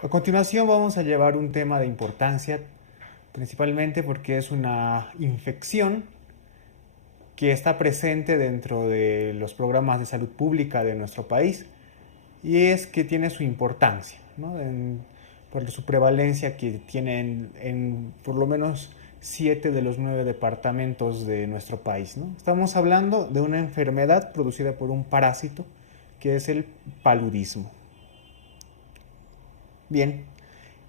A continuación vamos a llevar un tema de importancia, principalmente porque es una infección que está presente dentro de los programas de salud pública de nuestro país y es que tiene su importancia, ¿no? Por su prevalencia que tiene en por lo menos 7 de los 9 departamentos de nuestro país, ¿no? Estamos hablando de una enfermedad producida por un parásito que es el paludismo. Bien,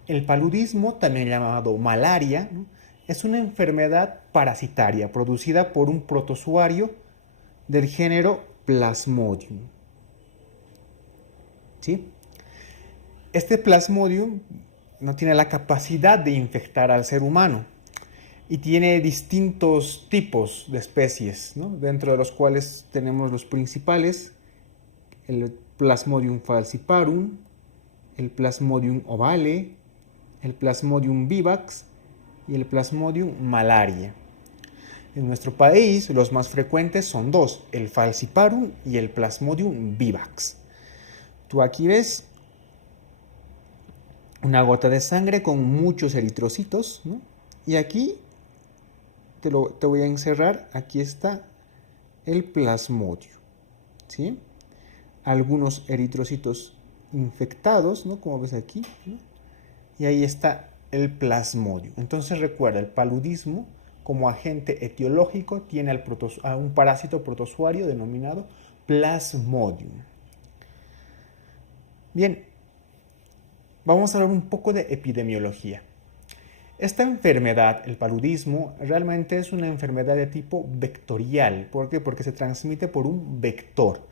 el paludismo, también llamado malaria, ¿no? Es una enfermedad parasitaria producida por un protozoario del género Plasmodium. ¿Sí? Este Plasmodium no tiene la capacidad de infectar al ser humano y tiene distintos tipos de especies, ¿no? Dentro de los cuales tenemos los principales: el Plasmodium falciparum, el Plasmodium ovale, el Plasmodium vivax y el Plasmodium malaria. En nuestro país los más frecuentes son dos, el falciparum y el Plasmodium vivax. Tú aquí ves una gota de sangre con muchos eritrocitos, ¿no? Y aquí te voy a encerrar, aquí está el Plasmodium, ¿sí? Algunos eritrocitos infectados, ¿no? Como ves aquí, ¿no? Y ahí está el Plasmodium. Entonces recuerda, el paludismo como agente etiológico tiene a un parásito protozoario denominado Plasmodium. Bien, vamos a hablar un poco de epidemiología. Esta enfermedad, el paludismo, realmente es una enfermedad de tipo vectorial. ¿Por qué? Porque se transmite por un vector.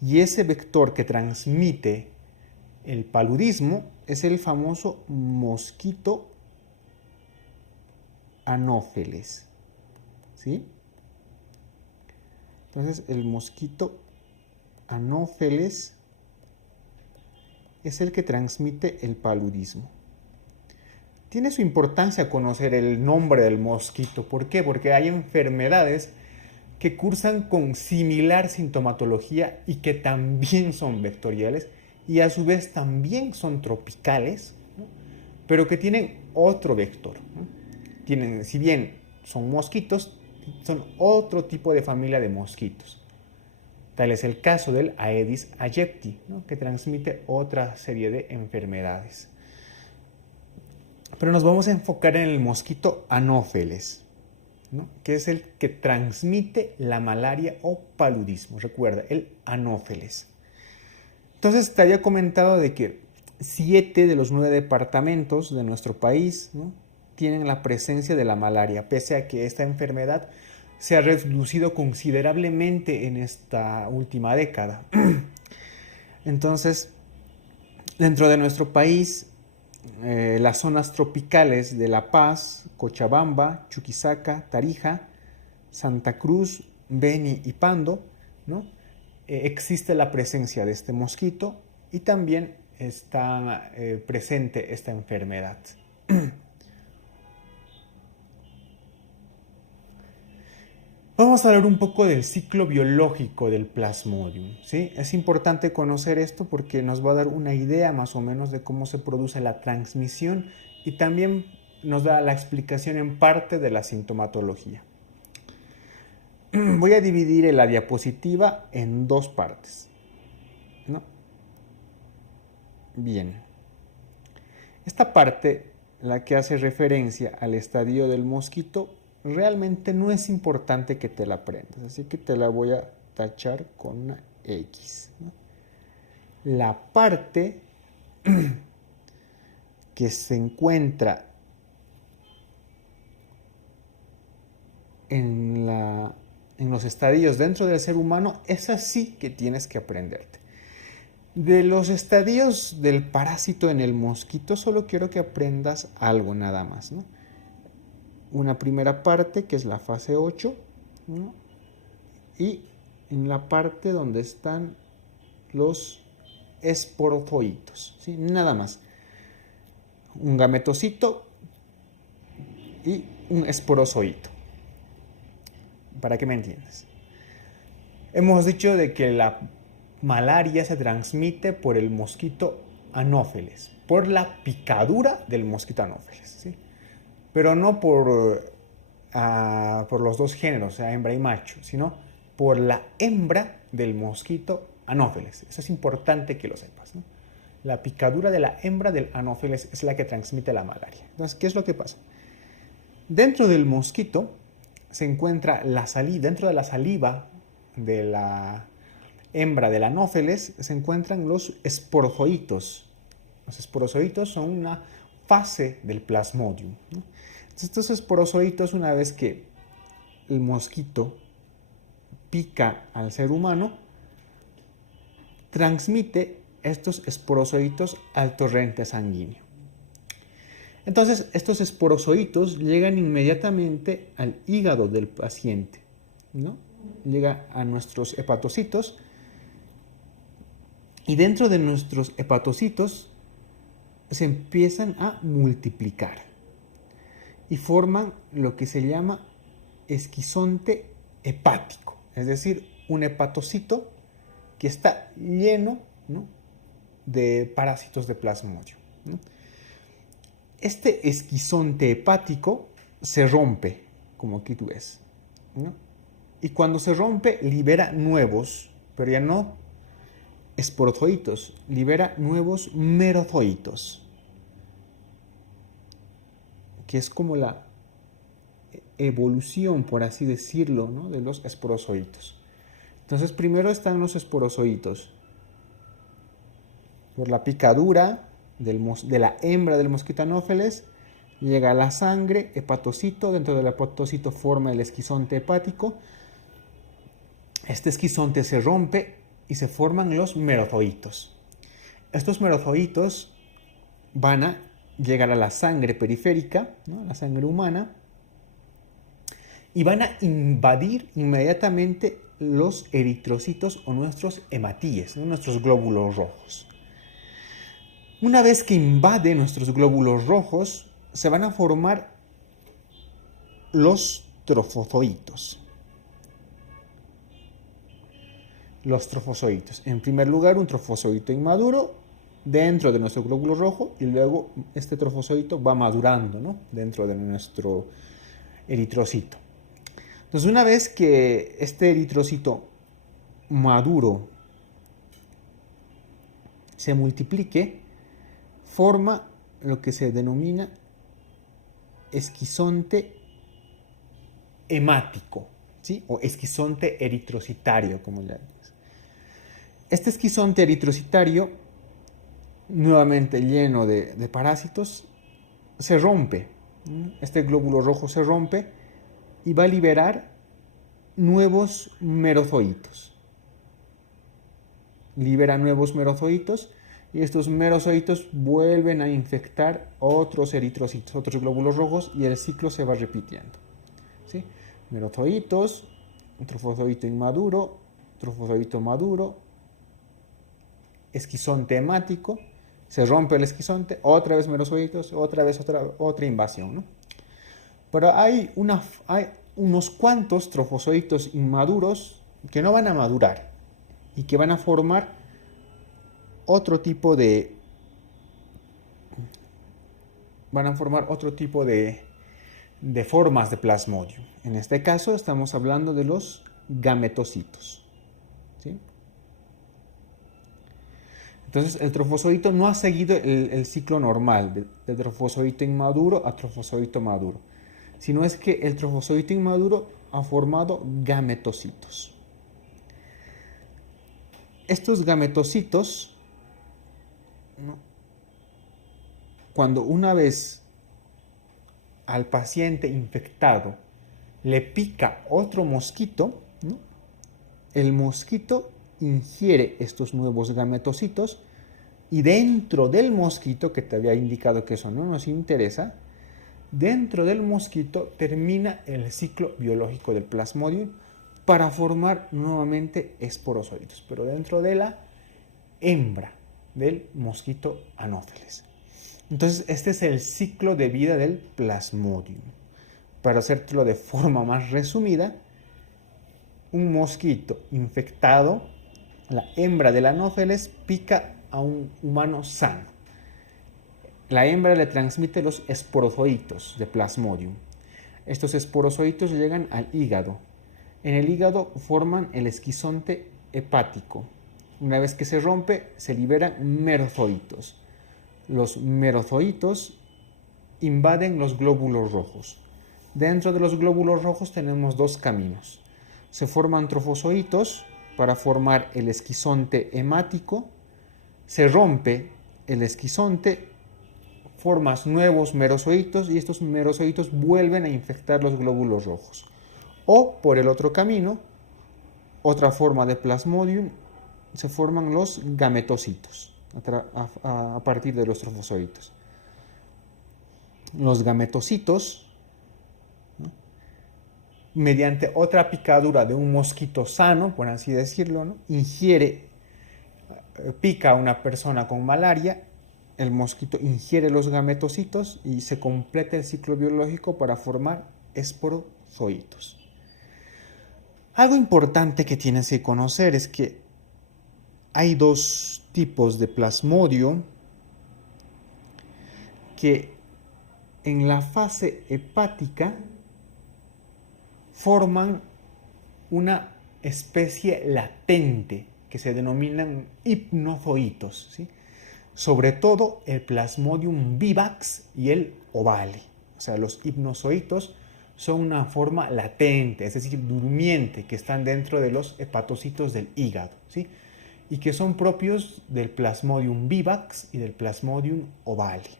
Y ese vector que transmite el paludismo es el famoso mosquito anófeles. ¿Sí? Entonces, el mosquito anófeles es el que transmite el paludismo. Tiene su importancia conocer el nombre del mosquito. ¿Por qué? Porque hay enfermedades que cursan con similar sintomatología y que también son vectoriales y a su vez también son tropicales, ¿no? Pero que tienen otro vector, ¿no? Tienen, si bien son mosquitos, son otro tipo de familia de mosquitos. Tal es el caso del Aedes aegypti, ¿no? Que transmite otra serie de enfermedades. Pero nos vamos a enfocar en el mosquito anófeles, ¿no? Que es el que transmite la malaria o paludismo. Recuerda, el anófeles. Entonces te había comentado de que 7 de los 9 departamentos de nuestro país, ¿no? Tienen la presencia de la malaria, pese a que esta enfermedad se ha reducido considerablemente en esta última década. Entonces, dentro de nuestro país, las zonas tropicales de La Paz, Cochabamba, Chuquisaca, Tarija, Santa Cruz, Beni y Pando, ¿no? Existe la presencia de este mosquito y también está presente esta enfermedad. Vamos a hablar un poco del ciclo biológico del Plasmodium, ¿sí? Es importante conocer esto porque nos va a dar una idea más o menos de cómo se produce la transmisión y también nos da la explicación en parte de la sintomatología. Voy a dividir la diapositiva en dos partes, ¿no? Bien. Esta parte, la que hace referencia al estadio del mosquito, realmente no es importante que te la aprendas, así que te la voy a tachar con una X, ¿no? La parte que se encuentra en los estadios dentro del ser humano, es así que tienes que aprenderte. De los estadios del parásito en el mosquito, solo quiero que aprendas algo nada más, ¿no? Una primera parte que es la fase 8, ¿no? Y en la parte donde están los esporozoitos, ¿sí? Nada más. Un gametocito y un esporozoito. Para que me entiendas. Hemos dicho de que la malaria se transmite por el mosquito anófeles, por la picadura del mosquito anófeles, ¿sí? Pero no por los dos géneros, o sea, hembra y macho, sino por la hembra del mosquito anófeles. Eso es importante que lo sepas, ¿no? La picadura de la hembra del anófeles es la que transmite la malaria. Entonces, ¿qué es lo que pasa? Dentro del mosquito se encuentra la saliva, dentro de la saliva de la hembra del anófeles se encuentran los esporozoitos. Los esporozoitos son una fase del plasmodium, ¿no? Estos esporozoitos, una vez que el mosquito pica al ser humano, transmite estos esporozoitos al torrente sanguíneo. Entonces, estos esporozoitos llegan inmediatamente al hígado del paciente, ¿no? Llega a nuestros hepatocitos y dentro de nuestros hepatocitos se empiezan a multiplicar y forman lo que se llama esquizonte hepático, es decir, un hepatocito que está lleno, ¿no?, de parásitos de plasmodium, ¿no? Este esquizonte hepático se rompe, como aquí tú ves, ¿no? Y cuando se rompe libera nuevos, pero ya no esporozoitos, libera nuevos merozoitos, que es como la evolución, por así decirlo, ¿no?, de los esporozoitos. Entonces, primero están los esporozoitos. Por la picadura de la hembra del mosquito anófeles, llega a la sangre, hepatocito, dentro del hepatocito forma el esquizonte hepático. Este esquizonte se rompe y se forman los merozoitos. Estos merozoitos van a llegar a la sangre periférica, ¿no?, la sangre humana, y van a invadir inmediatamente los eritrocitos o nuestros hematíes, ¿no?, nuestros glóbulos rojos. Una vez que invade nuestros glóbulos rojos, se van a formar los trofozoitos. Los trofozoitos. En primer lugar, un trofozoito inmaduro dentro de nuestro glóbulo rojo y luego este trofozoito va madurando, ¿no?, dentro de nuestro eritrocito. Entonces, una vez que este eritrocito maduro se multiplique, forma lo que se denomina esquizonte hemático, ¿sí?, o esquizonte eritrocitario, como ya dices. Este esquizonte eritrocitario, nuevamente lleno de parásitos, se rompe. Este glóbulo rojo se rompe y va a liberar nuevos merozoitos. Libera nuevos merozoitos y estos merozoitos vuelven a infectar otros eritrocitos, otros glóbulos rojos, y el ciclo se va repitiendo, ¿sí? Merozoitos, trofozoito inmaduro, trofozoito maduro, esquizonte hemático, se rompe el esquizonte, otra vez merozoitos, otra vez otra invasión, ¿no? Pero hay unos cuantos trofozoitos inmaduros que no van a madurar y que van a formar otro tipo de formas de plasmodium. En este caso estamos hablando de los gametocitos, ¿sí? Entonces, el trofozoito no ha seguido el ciclo normal de trofozoito inmaduro a trofozoito maduro, sino es que el trofozoito inmaduro ha formado gametocitos. Estos gametocitos, ¿no?, cuando una vez al paciente infectado le pica otro mosquito, ¿no?, el mosquito ingiere estos nuevos gametocitos y dentro del mosquito, que te había indicado que eso no nos interesa, dentro del mosquito termina el ciclo biológico del plasmodium para formar nuevamente esporozoitos, pero dentro de la hembra del mosquito anófeles. Entonces, este es el ciclo de vida del plasmodium. Para hacértelo de forma más resumida, un mosquito infectado, la hembra del anófeles pica a un humano sano. La hembra le transmite los esporozoitos de Plasmodium. Estos esporozoitos llegan al hígado. En el hígado forman el esquizonte hepático. Una vez que se rompe, se liberan merozoitos. Los merozoitos invaden los glóbulos rojos. Dentro de los glóbulos rojos tenemos dos caminos. Se forman trofozoitos para formar el esquizonte hemático. Se rompe el esquizonte, formas nuevos merozoitos y estos merozoitos vuelven a infectar los glóbulos rojos. O por el otro camino, otra forma de Plasmodium, se forman los gametocitos a partir de los trofozoitos. Los gametocitos, ¿no?, mediante otra picadura de un mosquito sano, por así decirlo, ¿no?, pica a una persona con malaria, el mosquito ingiere los gametocitos y se completa el ciclo biológico para formar esporozoitos. Algo importante que tienes que conocer es que hay dos tipos de Plasmodium que en la fase hepática forman una especie latente que se denominan hipnozoitos, ¿sí? Sobre todo el Plasmodium vivax y el ovale. O sea, los hipnozoitos son una forma latente, es decir, durmiente, que están dentro de los hepatocitos del hígado, ¿sí?, y que son propios del Plasmodium vivax y del Plasmodium ovale.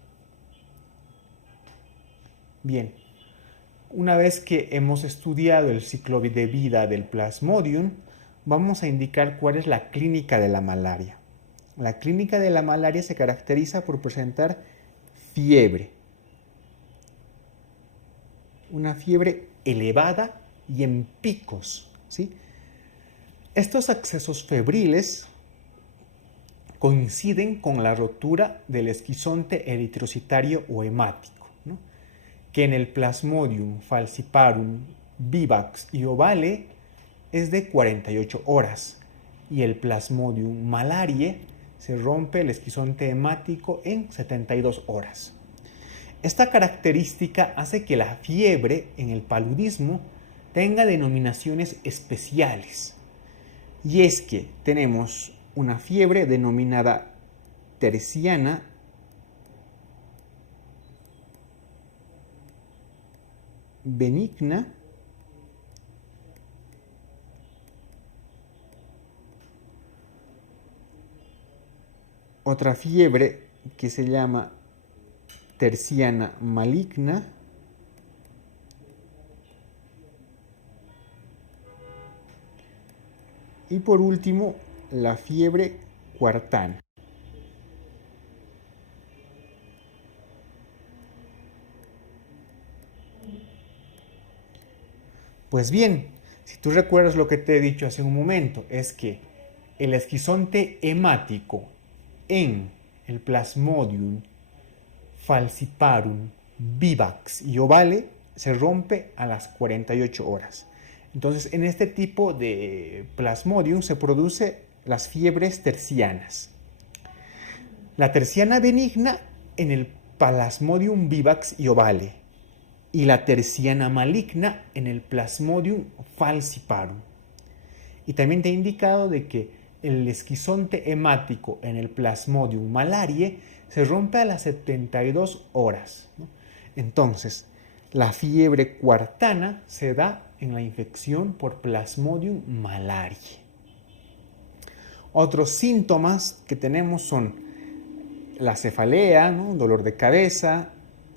Bien, una vez que hemos estudiado el ciclo de vida del Plasmodium, vamos a indicar cuál es la clínica de la malaria. La clínica de la malaria se caracteriza por presentar fiebre, una fiebre elevada y en picos, ¿sí? Estos accesos febriles coinciden con la rotura del esquizonte eritrocitario o hemático, ¿no?, que en el Plasmodium falciparum, vivax y ovale es de 48 horas y el Plasmodium malariae se rompe el esquizonte hemático en 72 horas. Esta característica hace que la fiebre en el paludismo tenga denominaciones especiales. Y es que tenemos una fiebre denominada terciana, benigna, otra fiebre que se llama terciana maligna y por último la fiebre cuartana. Pues bien, si tú recuerdas lo que te he dicho hace un momento, es que el esquizonte hemático en el Plasmodium falciparum, vivax y ovale se rompe a las 48 horas. Entonces, en este tipo de Plasmodium se producen las fiebres tercianas. La terciana benigna en el Plasmodium vivax y ovale y la terciana maligna en el Plasmodium falciparum. Y también te he indicado de que el esquizonte hemático en el Plasmodium malariae se rompe a las 72 horas, ¿no? Entonces, la fiebre cuartana se da en la infección por Plasmodium malariae. Otros síntomas que tenemos son la cefalea, ¿no?, dolor de cabeza,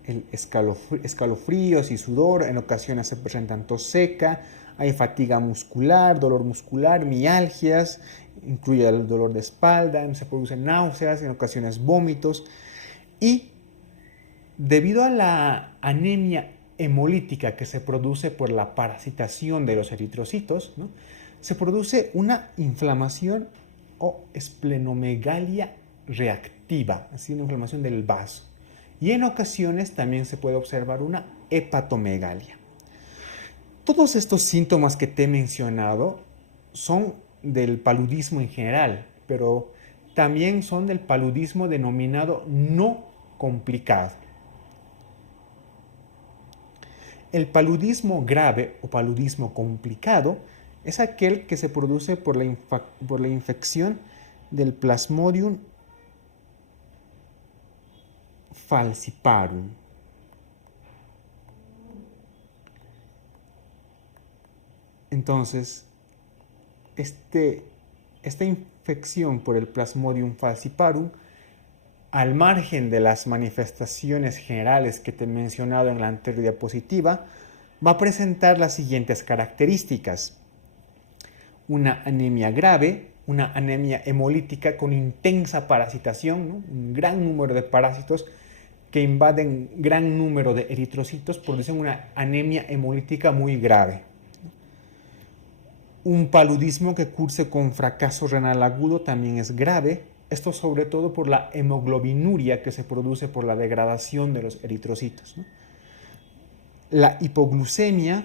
el escalofríos y sudor, en ocasiones se presentan tos seca, hay fatiga muscular, dolor muscular, mialgias, incluye el dolor de espalda, se producen náuseas, en ocasiones vómitos. Y debido a la anemia hemolítica que se produce por la parasitación de los eritrocitos, ¿no?, se produce una inflamación o esplenomegalia reactiva, así una inflamación del vaso. Y en ocasiones también se puede observar una hepatomegalia. Todos estos síntomas que te he mencionado son del paludismo en general, pero también son del paludismo denominado no complicado. El paludismo grave o paludismo complicado es aquel que se produce por la infección del Plasmodium falciparum. Entonces, esta infección por el Plasmodium falciparum, al margen de las manifestaciones generales que te he mencionado en la anterior diapositiva, va a presentar las siguientes características: una anemia grave, una anemia hemolítica con intensa parasitación, ¿no? Un gran número de parásitos que invaden gran número de eritrocitos, producen una anemia hemolítica muy grave. Un paludismo que curse con fracaso renal agudo también es grave, esto sobre todo por la hemoglobinuria que se produce por la degradación de los eritrocitos, ¿no? La hipoglucemia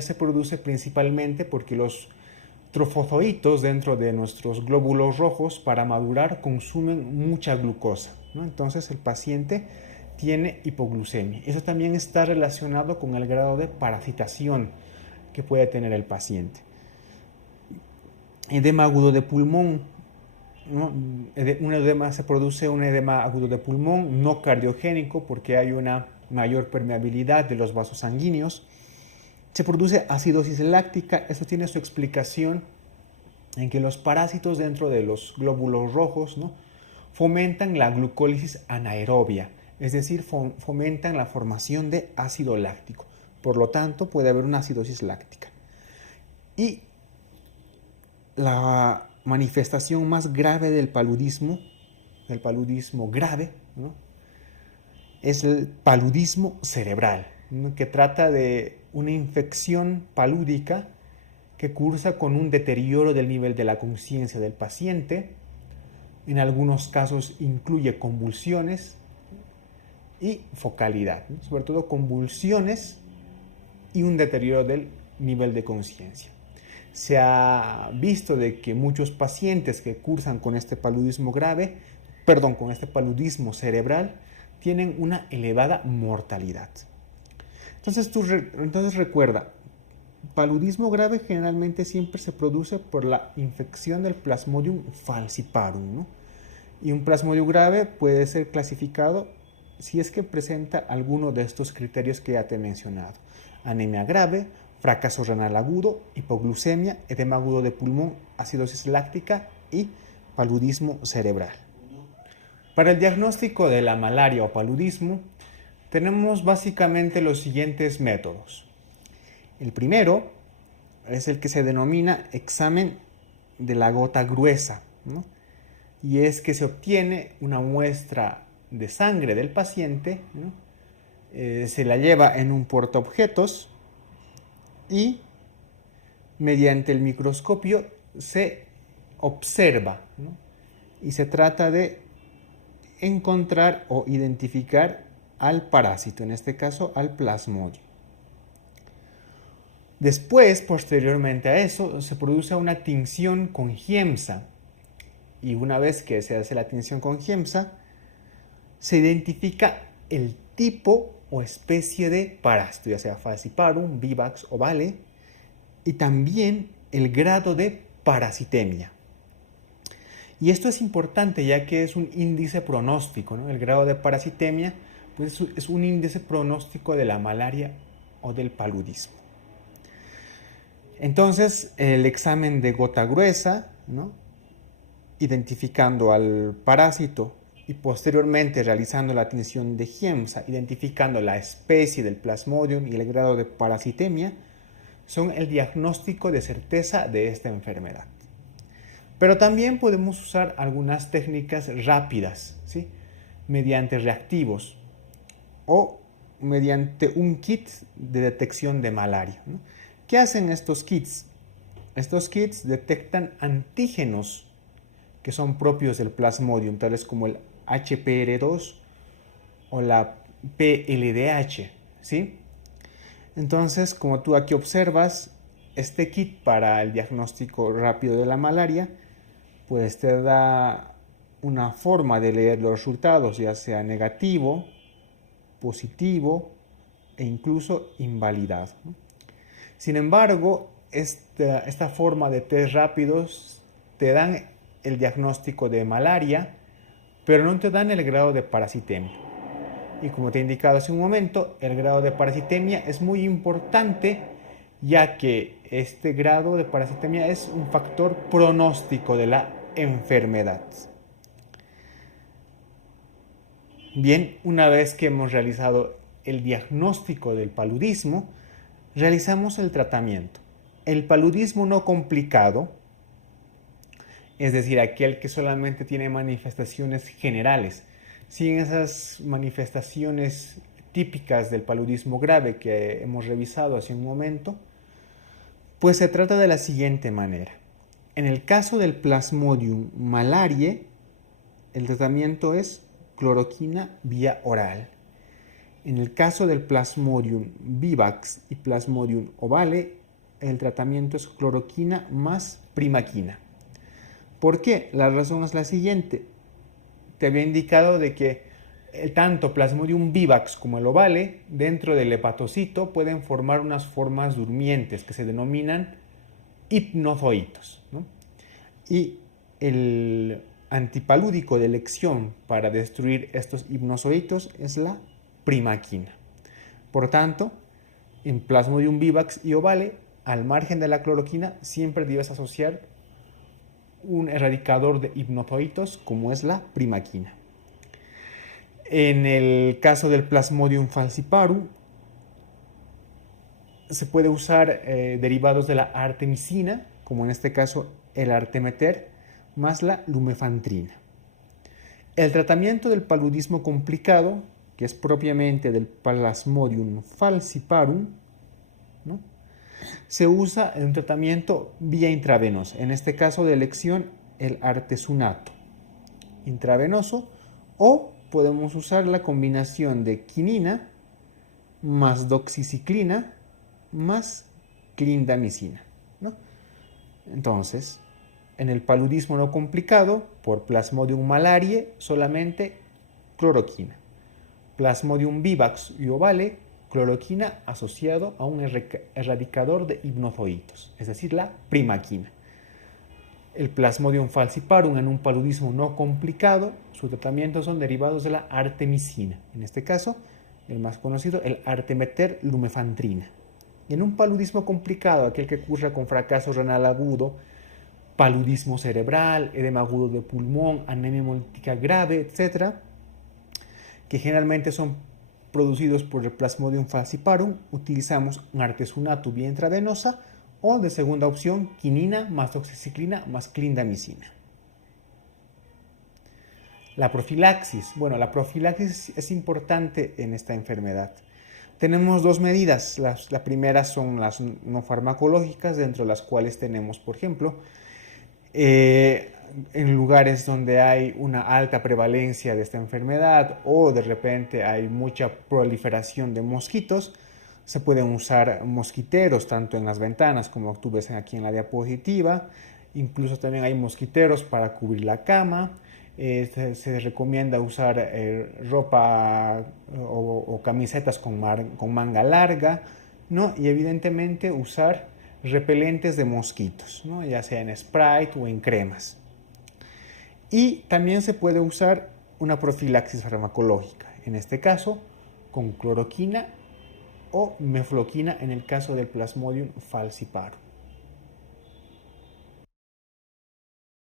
se produce principalmente porque los trofozoitos dentro de nuestros glóbulos rojos, para madurar, consumen mucha glucosa, ¿no? Entonces el paciente tiene hipoglucemia. Eso también está relacionado con el grado de parasitación que puede tener el paciente. Edema agudo de pulmón, ¿no? Se produce un edema agudo de pulmón no cardiogénico porque hay una mayor permeabilidad de los vasos sanguíneos. Se produce acidosis láctica. Esto tiene su explicación en que los parásitos dentro de los glóbulos rojos, ¿no?, fomentan la glucólisis anaerobia, es decir, fomentan la formación de ácido láctico. Por lo tanto, puede haber una acidosis láctica. Y la manifestación más grave del paludismo grave, ¿no?, es el paludismo cerebral, ¿no?, que trata de una infección palúdica que cursa con un deterioro del nivel de la conciencia del paciente. En algunos casos incluye convulsiones y focalidad, ¿no?, sobre todo convulsiones y un deterioro del nivel de conciencia. Se ha visto de que muchos pacientes que cursan con este paludismo con este paludismo cerebral, tienen una elevada mortalidad. Entonces recuerda, paludismo grave generalmente siempre se produce por la infección del Plasmodium falciparum, ¿no? Y un plasmodium grave puede ser clasificado si es que presenta alguno de estos criterios que ya te he mencionado: anemia grave, fracaso renal agudo, hipoglucemia, edema agudo de pulmón, acidosis láctica y paludismo cerebral. Para el diagnóstico de la malaria o paludismo, tenemos básicamente los siguientes métodos. El primero es el que se denomina examen de la gota gruesa, ¿no? Y es que se obtiene una muestra de sangre del paciente, ¿no? Se la lleva en un portaobjetos y mediante el microscopio se observa, ¿no? Y se trata de encontrar o identificar al parásito, en este caso al Plasmodium. Después, posteriormente a eso, se produce una tinción con Giemsa, y una vez que se hace la tinción con Giemsa, se identifica el tipo o especie de parásito, ya sea Falciparum, Vivax o Vale, y también el grado de parasitemia. Y esto es importante ya que es un índice pronóstico, ¿no? El grado de parasitemia, pues, es un índice pronóstico de la malaria o del paludismo. Entonces, el examen de gota gruesa, ¿no?, identificando al parásito, y posteriormente realizando la tinción de Giemsa, identificando la especie del Plasmodium y el grado de parasitemia, son el diagnóstico de certeza de esta enfermedad. Pero también podemos usar algunas técnicas rápidas, ¿sí?, mediante reactivos o mediante un kit de detección de malaria, ¿no? ¿Qué hacen estos kits? Estos kits detectan antígenos que son propios del Plasmodium, tales como el HPR2 o la PLDH, ¿sí? Entonces, como tú aquí observas, este kit para el diagnóstico rápido de la malaria pues te da una forma de leer los resultados, ya sea negativo, positivo e incluso invalidado, ¿no? Sin embargo, esta forma de test rápidos te dan el diagnóstico de malaria, pero no te dan el grado de parasitemia. Y como te he indicado hace un momento, el grado de parasitemia es muy importante, ya que este grado de parasitemia es un factor pronóstico de la enfermedad. Bien, una vez que hemos realizado el diagnóstico del paludismo, realizamos el tratamiento. El paludismo no complicado, es decir, aquel que solamente tiene manifestaciones generales, sin esas manifestaciones típicas del paludismo grave que hemos revisado hace un momento, pues se trata de la siguiente manera. En el caso del Plasmodium malariae, el tratamiento es cloroquina vía oral. En el caso del Plasmodium vivax y Plasmodium ovale, el tratamiento es cloroquina más primaquina. ¿Por qué? La razón es la siguiente. Te había indicado de que tanto Plasmodium vivax como el ovale, dentro del hepatocito, pueden formar unas formas durmientes que se denominan hipnozoitos, ¿no? Y el antipalúdico de elección para destruir estos hipnozoitos es la primaquina. Por tanto, en Plasmodium vivax y ovale, al margen de la cloroquina, siempre debes asociar un erradicador de hipnozoitos como es la primaquina. En el caso del Plasmodium falciparum, se puede usar derivados de la artemisina, como en este caso el artemeter, más la lumefantrina. El tratamiento del paludismo complicado, que es propiamente del Plasmodium falciparum, ¿no?, se usa en un tratamiento vía intravenosa, en este caso de elección el artesunato intravenoso, o podemos usar la combinación de quinina más doxiciclina más clindamicina, ¿no? Entonces, en el paludismo no complicado, por Plasmodium malariae, solamente cloroquina. Plasmodium vivax y ovale, cloroquina asociado a un erradicador de hipnozoitos, es decir, la primaquina. El Plasmodium falciparum en un paludismo no complicado, su tratamiento son derivados de la artemisina, en este caso, el más conocido, el artemeter lumefantrina. Y en un paludismo complicado, aquel que ocurre con fracaso renal agudo, paludismo cerebral, edema agudo de pulmón, anemia hemolítica grave, etc., que generalmente son producidos por el Plasmodium falciparum, utilizamos un artesunato vía intravenosa o, de segunda opción, quinina más doxiciclina más clindamicina. La profilaxis. Bueno, la profilaxis es importante en esta enfermedad. Tenemos dos medidas. La primera son las no farmacológicas, dentro de las cuales tenemos, por ejemplo, en lugares donde hay una alta prevalencia de esta enfermedad o de repente hay mucha proliferación de mosquitos, se pueden usar mosquiteros tanto en las ventanas como tú ves aquí en la diapositiva. Incluso también hay mosquiteros para cubrir la cama. Se recomienda usar ropa o camisetas con manga larga, ¿no? Y evidentemente usar repelentes de mosquitos, ¿no?, ya sea en Sprite o en cremas. Y también se puede usar una profilaxis farmacológica, en este caso con cloroquina o mefloquina en el caso del Plasmodium falciparum.